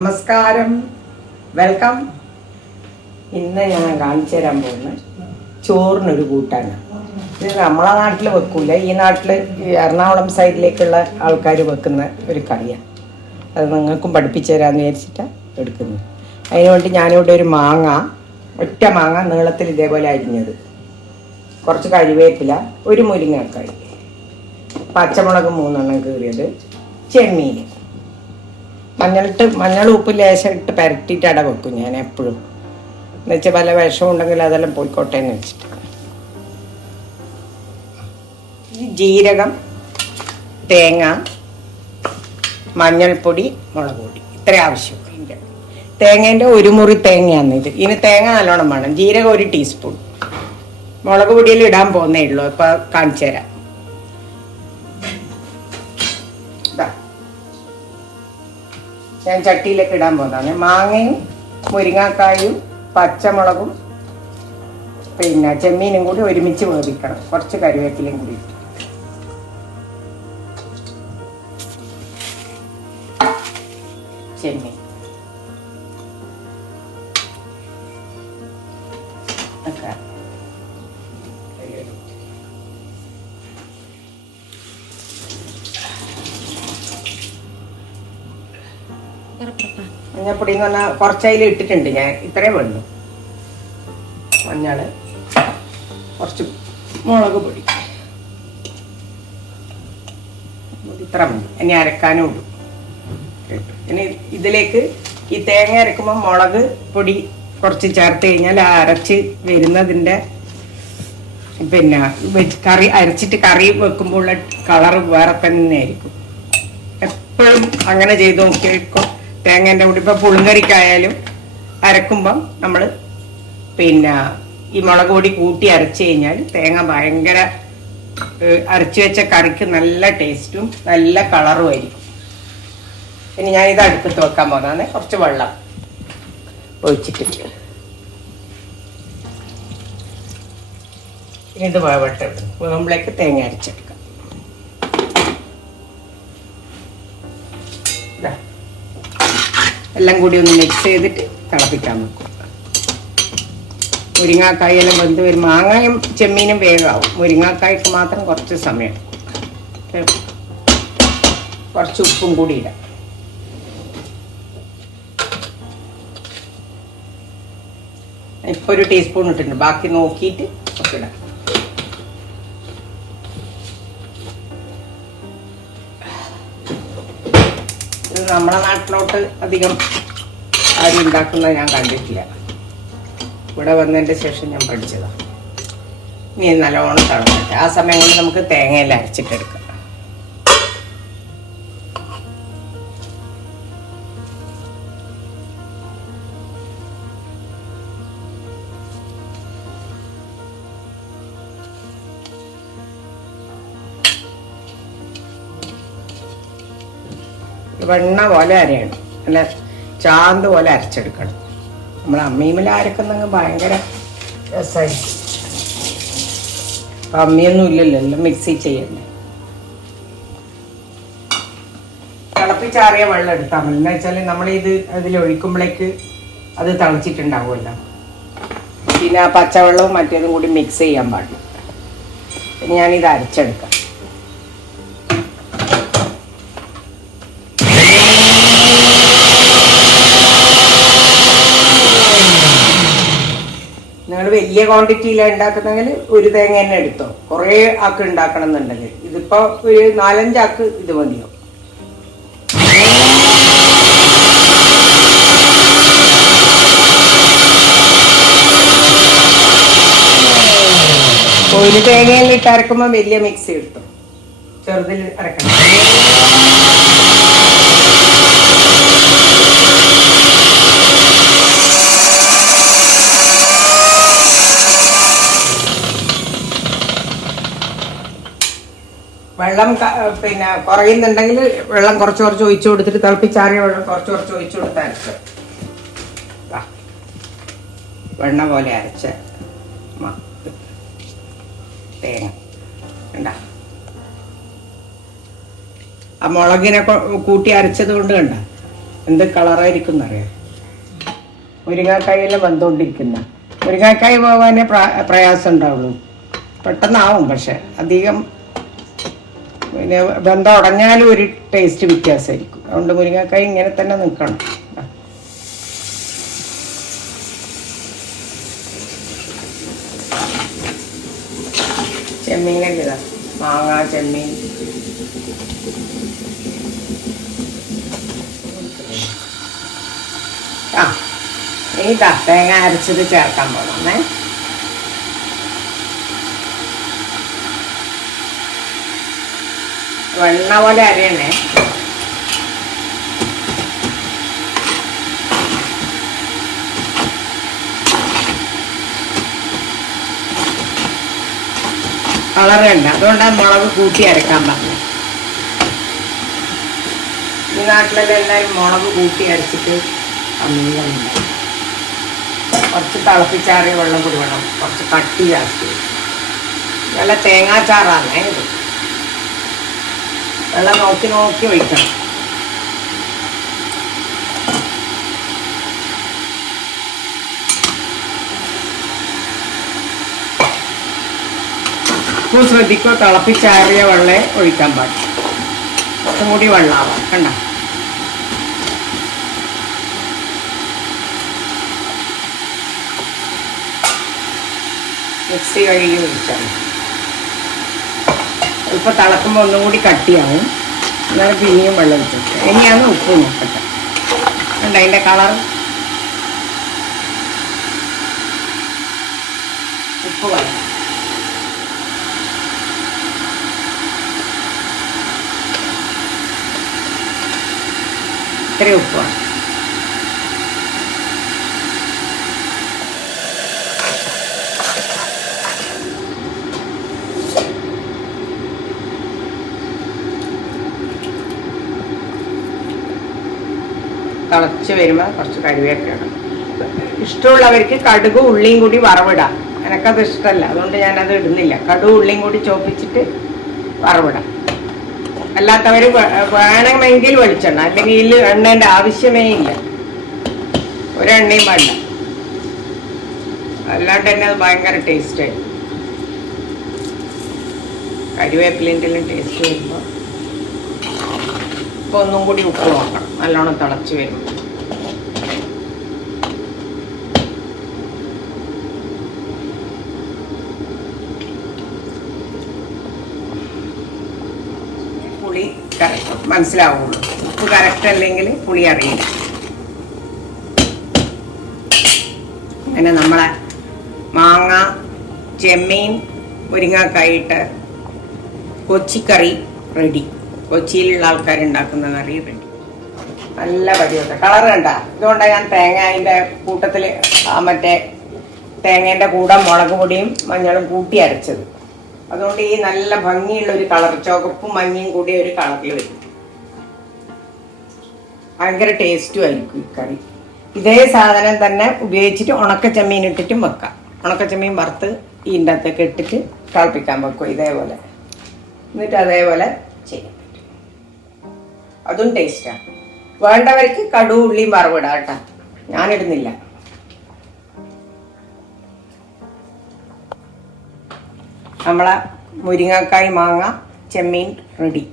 നമസ്കാരം, വെൽക്കം. ഇന്ന് ഞാൻ കാണിച്ചു തരാൻ പോകുന്നത് ചോറിനൊരു കൂട്ടാണ്. ഇത് നമ്മളെ നാട്ടിൽ വെക്കൂല, ഈ നാട്ടിൽ എറണാകുളം സൈഡിലേക്കുള്ള ആൾക്കാർ വെക്കുന്ന ഒരു കറിയാണ്. അത് നിങ്ങൾക്കും പഠിപ്പിച്ചു തരാമെന്ന് വിചാരിച്ചിട്ടാണ് എടുക്കുന്നത്. അതിനുവേണ്ടി ഞാനിവിടെ ഒരു മാങ്ങ, ഒറ്റ മാങ്ങ നീളത്തിൽ ഇതേപോലെ അരിഞ്ഞത്, കുറച്ച് കരിവേപ്പില, ഒരു മുരിങ്ങക്കായി, പച്ചമുളക് 3 എണ്ണം കീറിയത്, ചെമ്മീൻ, മഞ്ഞൾ ഉപ്പ് ലേശം ഇട്ട് പരട്ടിയിട്ട് അട വെക്കും ഞാൻ എപ്പോഴും. എന്നുവെച്ചാൽ പല വിഷവും ഉണ്ടെങ്കിൽ അതെല്ലാം പോയിക്കോട്ടെ എന്ന് വെച്ചിട്ട്. ജീരകം, തേങ്ങ, മഞ്ഞൾപ്പൊടി, മുളക് പൊടി, ഇത്ര ആവശ്യം. തേങ്ങേൻ്റെ ഒരു മുറി തേങ്ങയാണ് ഇത്. ഇതിന് തേങ്ങ നല്ലോണം വേണം. ജീരകം 1 ടീസ്പൂൺ, മുളക് പൊടിയിൽ ഇടാൻ പോകുന്നേ ഉള്ളൂ. ഇപ്പോൾ കാണിച്ചു തരാം. ഞാൻ ചട്ടിയിലേക്ക് ഇടാൻ പോകുന്നതാണ്. മാങ്ങയും മുരിങ്ങാക്കായും പച്ചമുളകും പിന്നെ ചെമ്മീനും കൂടി ഒരുമിച്ച് വേവിക്കണം. കുറച്ച് കറിവേപ്പിലയും കൂടി. ചെമ്മീൻ ഒക്കെ മഞ്ഞൾപ്പൊടി എന്ന് പറഞ്ഞാൽ കുറച്ചതിൽ ഇട്ടിട്ടുണ്ട് ഞാൻ. ഇത്രയും വേണ്ടു. മഞ്ഞൾ, കുറച്ച് മുളക് പൊടി, ഇത്ര മതി. ഇനി അരക്കാനും ഇടും. ഇനി ഇതിലേക്ക് ഈ തേങ്ങ അരക്കുമ്പോൾ മുളക് പൊടി കുറച്ച് ചേർത്ത് കഴിഞ്ഞാൽ അരച്ച് വരുന്നതിൻ്റെ പിന്നെ കറി അരച്ചിട്ട് കറി വെക്കുമ്പോൾ ഉള്ള കളറ് വേറെ തന്നെ ആയിരിക്കും. എപ്പോഴും അങ്ങനെ ചെയ്ത് നോക്കിയേക്കും. തേങ്ങേൻ്റെ കൂടി ഇപ്പോൾ പുളിങ്കറിക്കായാലും അരക്കുമ്പം നമ്മൾ പിന്നെ ഈ മുളക് പൊടി കൂട്ടി അരച്ച് കഴിഞ്ഞാൽ തേങ്ങ ഭയങ്കര അരച്ച് വെച്ച കറിക്ക് നല്ല ടേസ്റ്റും നല്ല കളറും ആയിരിക്കും. ഇനി ഞാനിത് അടുപ്പത്ത് വെക്കാൻ പോകുന്നതാണ്. കുറച്ച് വെള്ളം ഒഴിച്ചിട്ട് ഇനി ഇത് വേവട്ടെ. വേവുമ്പോഴേക്ക് തേങ്ങ അരച്ചെടുക്കാം. എല്ലാം കൂടി ഒന്ന് മിക്സ് ചെയ്തിട്ട് തിളപ്പിക്കാൻ വെക്കും. മുരിങ്ങാക്കായെല്ലാം വെന്ത് വരും. മാങ്ങയും ചെമ്മീനും വേഗമാവും. മുരിങ്ങാക്കായ്ക്ക് മാത്രം കുറച്ച് സമയം. കുറച്ച് ഉപ്പും കൂടി ഇടാം. ഇപ്പോൾ 1 ടീസ്പൂൺ ഇട്ടിട്ടുണ്ട്. ബാക്കി നോക്കിയിട്ട് ഒക്കെ ഇടാം. നമ്മളെ നാട്ടിലോട്ട് അധികം ആരും ഉണ്ടാക്കുന്നത് ഞാൻ കണ്ടിട്ടില്ല. ഇവിടെ വന്നതിൻ്റെ ശേഷം ഞാൻ പഠിച്ചതാണ്. ഇനി നല്ലോണം തിളക്കട്ടെ. ആ സമയം കൊണ്ട് നമുക്ക് തേങ്ങയെല്ലാം അരച്ചിട്ടെടുക്കാം. വെണ്ണ പോലെ അരയണം, അല്ല ചാന്ത് പോലെ അരച്ചെടുക്കണം. നമ്മൾ അമ്മിയിൽ അരക്കുന്നെങ്കിൽ ഭയങ്കര രസമായിരിക്കും. അപ്പം അമ്മിയൊന്നും ഇല്ലല്ലോ, എല്ലാം മിക്സി ചെയ്യണ്ടേ. തിളപ്പിച്ചാറിയ വെള്ളം എടുത്താൽ മതി. എന്ന് വെച്ചാൽ നമ്മളിത് അതിലൊഴിക്കുമ്പോഴേക്ക് അത് തിളച്ചിട്ടുണ്ടാവുമല്ലോ. പിന്നെ ആ പച്ചവെള്ളവും മറ്റേതും കൂടി മിക്സ് ചെയ്യാൻ പാടില്ല. പിന്നെ ഞാനിത് അരച്ചെടുക്കാം. നിങ്ങൾ വലിയ ക്വാണ്ടിറ്റിയിലാണ് ഉണ്ടാക്കുന്നെങ്കിൽ 1 തേങ്ങ തന്നെ എടുത്തോ. കുറേ ആക്ക് ഉണ്ടാക്കണം എന്നുണ്ടെങ്കിൽ ഇതിപ്പോൾ ഒരു 4-5 ആക്ക് ഇത് മതിയോ. ഒരു തേങ്ങയിൽ ഇട്ട് അരക്കുമ്പോൾ വലിയ മിക്സി എടുത്തോ, ചെറുതിൽ അരക്കണം. വെള്ളം പിന്നെ കുറയുന്നുണ്ടെങ്കിൽ വെള്ളം കുറച്ച് ഒഴിച്ചു കൊടുത്തിട്ട് തിളപ്പിച്ചാറിയ വെള്ളം കുറച്ച് ഒഴിച്ചു കൊടുത്ത് അരച്ച് വെണ്ണ പോലെ അരച്ച തേങ്ങ കണ്ട. ആ മുളകിനെ കൂട്ടി അരച്ചത് കൊണ്ട് കണ്ട എന്ത് കളറായിരിക്കും എന്നറിയാം. മുരിങ്ങാക്കായെല്ലാം വന്നുകൊണ്ടിരിക്കുന്ന മുരിങ്ങാക്കായ് പോകാനേ പ്രയാസം ഉണ്ടാവുള്ളൂ. പെട്ടെന്നാവും, പക്ഷെ അധികം പിന്നെ ബന്ധം ഉടഞ്ഞാലും ഒരു ടേസ്റ്റ് വ്യത്യാസമായിരിക്കും. അതുകൊണ്ട് മുരിങ്ങാക്കായ് ഇങ്ങനെ തന്നെ നിൽക്കണം. ചെമ്മീനല്ലേ ഇതാ, മാങ്ങ, ചെമ്മീൻ. ആ ഇതാ തേങ്ങ അരച്ചത് ചേർക്കാൻ പോകണേ. വെണ്ണ പോലെ അരയണേ. കളറുണ്ട്, അതുകൊണ്ടാണ് മുളക് കൂട്ടി അരക്കാൻ പറഞ്ഞത്. ഈ നാട്ടിലെല്ലാം എല്ലാവരും മുളക് കൂട്ടി അരച്ചിട്ട് അമ്മീനുണ്ട്. കുറച്ച് തിളപ്പിച്ചാറിയ വെള്ളം കൂടി വേണം, കുറച്ച് കട്ടിയാക്കി. നല്ല തേങ്ങാച്ചാറാണ് ഇത്. വെള്ളം നോക്കി നോക്കി ഒഴിക്കണം. ഇപ്പോൾ ശ്രദ്ധിക്കോ, തിളപ്പിച്ചാറിയ വെള്ളം ഒഴിക്കാൻ പാടില്ല. കുറച്ചും കൂടി വെള്ളമാവാം. കണ്ട, മിക്സി കഴുകി ഒഴിച്ചാൽ ഇപ്പോൾ തിളക്കുമ്പോൾ ഒന്നും കൂടി കട്ടിയാവും. എന്നാലും പിന്നെയും വെള്ളം ഒഴിച്ചിട്ട് ഇനിയാണ് ഉപ്പ് നോക്കട്ടെ. കണ്ട അതിൻ്റെ കളർ. ഉപ്പ് കളർ ഇത്രയും ഉപ്പാണ്. തിളച്ച് വരുമ്പോൾ കുറച്ച് കറിവേപ്പില ഇടണം. ഇഷ്ടമുള്ളവർക്ക് കടുകും ഉള്ളിയും കൂടി വറവിടാം. എനിക്കത് ഇഷ്ടമല്ല, അതുകൊണ്ട് ഞാനത് ഇടുന്നില്ല. കടുകും ഉള്ളിയും കൂടി ചോപ്പിച്ചിട്ട് വറവിടാം. അല്ലാത്തവർ വേണമെങ്കിൽ വെളിച്ചെണ്ണ, അല്ലെങ്കിൽ എണ്ണേൻ്റെ ആവശ്യമേ ഇല്ല. ഒരെണ്ണയും വേണ്ട. അല്ലാണ്ട് തന്നെ അത് ഭയങ്കര ടേസ്റ്റായി. കറിവേപ്പിലിൻ്റെ ടേസ്റ്റ് വരുമ്പോൾ ഇപ്പോൾ ഒന്നും കൂടി ഉപ്പ് നോക്കണം. നല്ലോണം തിളച്ച് വരും. പുളി മനസ്സിലാവുള്ളൂ. ഉപ്പ് കറക്റ്റ് അല്ലെങ്കിൽ പുളി അറിയില്ല. അങ്ങനെ നമ്മളെ മാങ്ങ, ചെമ്മീൻ, മുരിങ്ങാക്കായിട്ട് കൊച്ചിക്കറി റെഡി. കൊച്ചിയിലുള്ള ആൾക്കാരുണ്ടാക്കുന്ന കറി റെഡി. നല്ല പരിവട്ടെ കളർ കണ്ട. ഇതുകൊണ്ടാണ് ഞാൻ തേങ്ങ കൂട്ടത്തിൽ മറ്റേ തേങ്ങേൻ്റെ കൂടെ മുളക് പൊടിയും മഞ്ഞളും കൂട്ടി അരച്ചത്. അതുകൊണ്ട് ഈ നല്ല ഭംഗിയുള്ളൊരു കളർ, ചുവപ്പും മഞ്ഞയും കൂടി ഒരു കളറിൽ വരും. ഭയങ്കര ടേസ്റ്റും ആയിരിക്കും ഈ കറി. ഇതേ സാധനം തന്നെ ഉപയോഗിച്ചിട്ട് ഉണക്കച്ചെമ്മീൻ ഇട്ടിട്ടും വെക്കാം. ഉണക്കച്ചെമ്മീൻ വറുത്ത് ഇതിൻ്റെ അകത്തൊക്കെ ഇട്ടിട്ട് തിളപ്പിക്കാൻ വെക്കും ഇതേപോലെ. എന്നിട്ട് അതേപോലെ ചെയ്യാം. അതും ടേസ്റ്റാണ്. വേണ്ടവർക്ക് കടുവും ഉള്ളിയും വറവിടാം കേട്ടോ. ഞാനിടുന്നില്ല. നമ്മളെ മുരിങ്ങക്കായ്, മാങ്ങ, ചെമ്മീൻ റെഡി.